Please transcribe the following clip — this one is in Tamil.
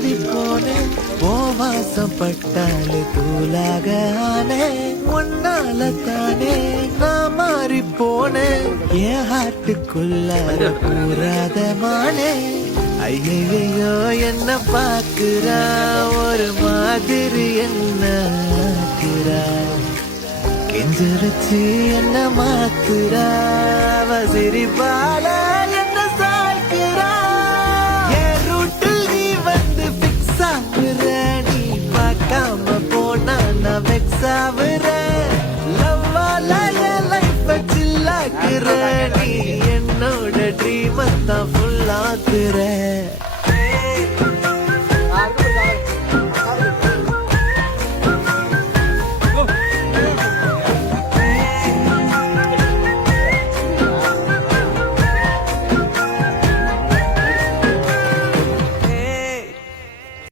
ஆடி போனேன் ஓ வாசம் பட்டாலே தூளாக ஆனே உன்னால தானே நான் மாறி போனேன் என் ஹார்ட்டுக்குள்ள கூறாத மானே ஐயோ என்ன பாக்குறா ஒரு மாதிரி என்ன ஆக்குறா கெஞ்சரிச்சு என்ன மாத்துறா வசிரி பாலா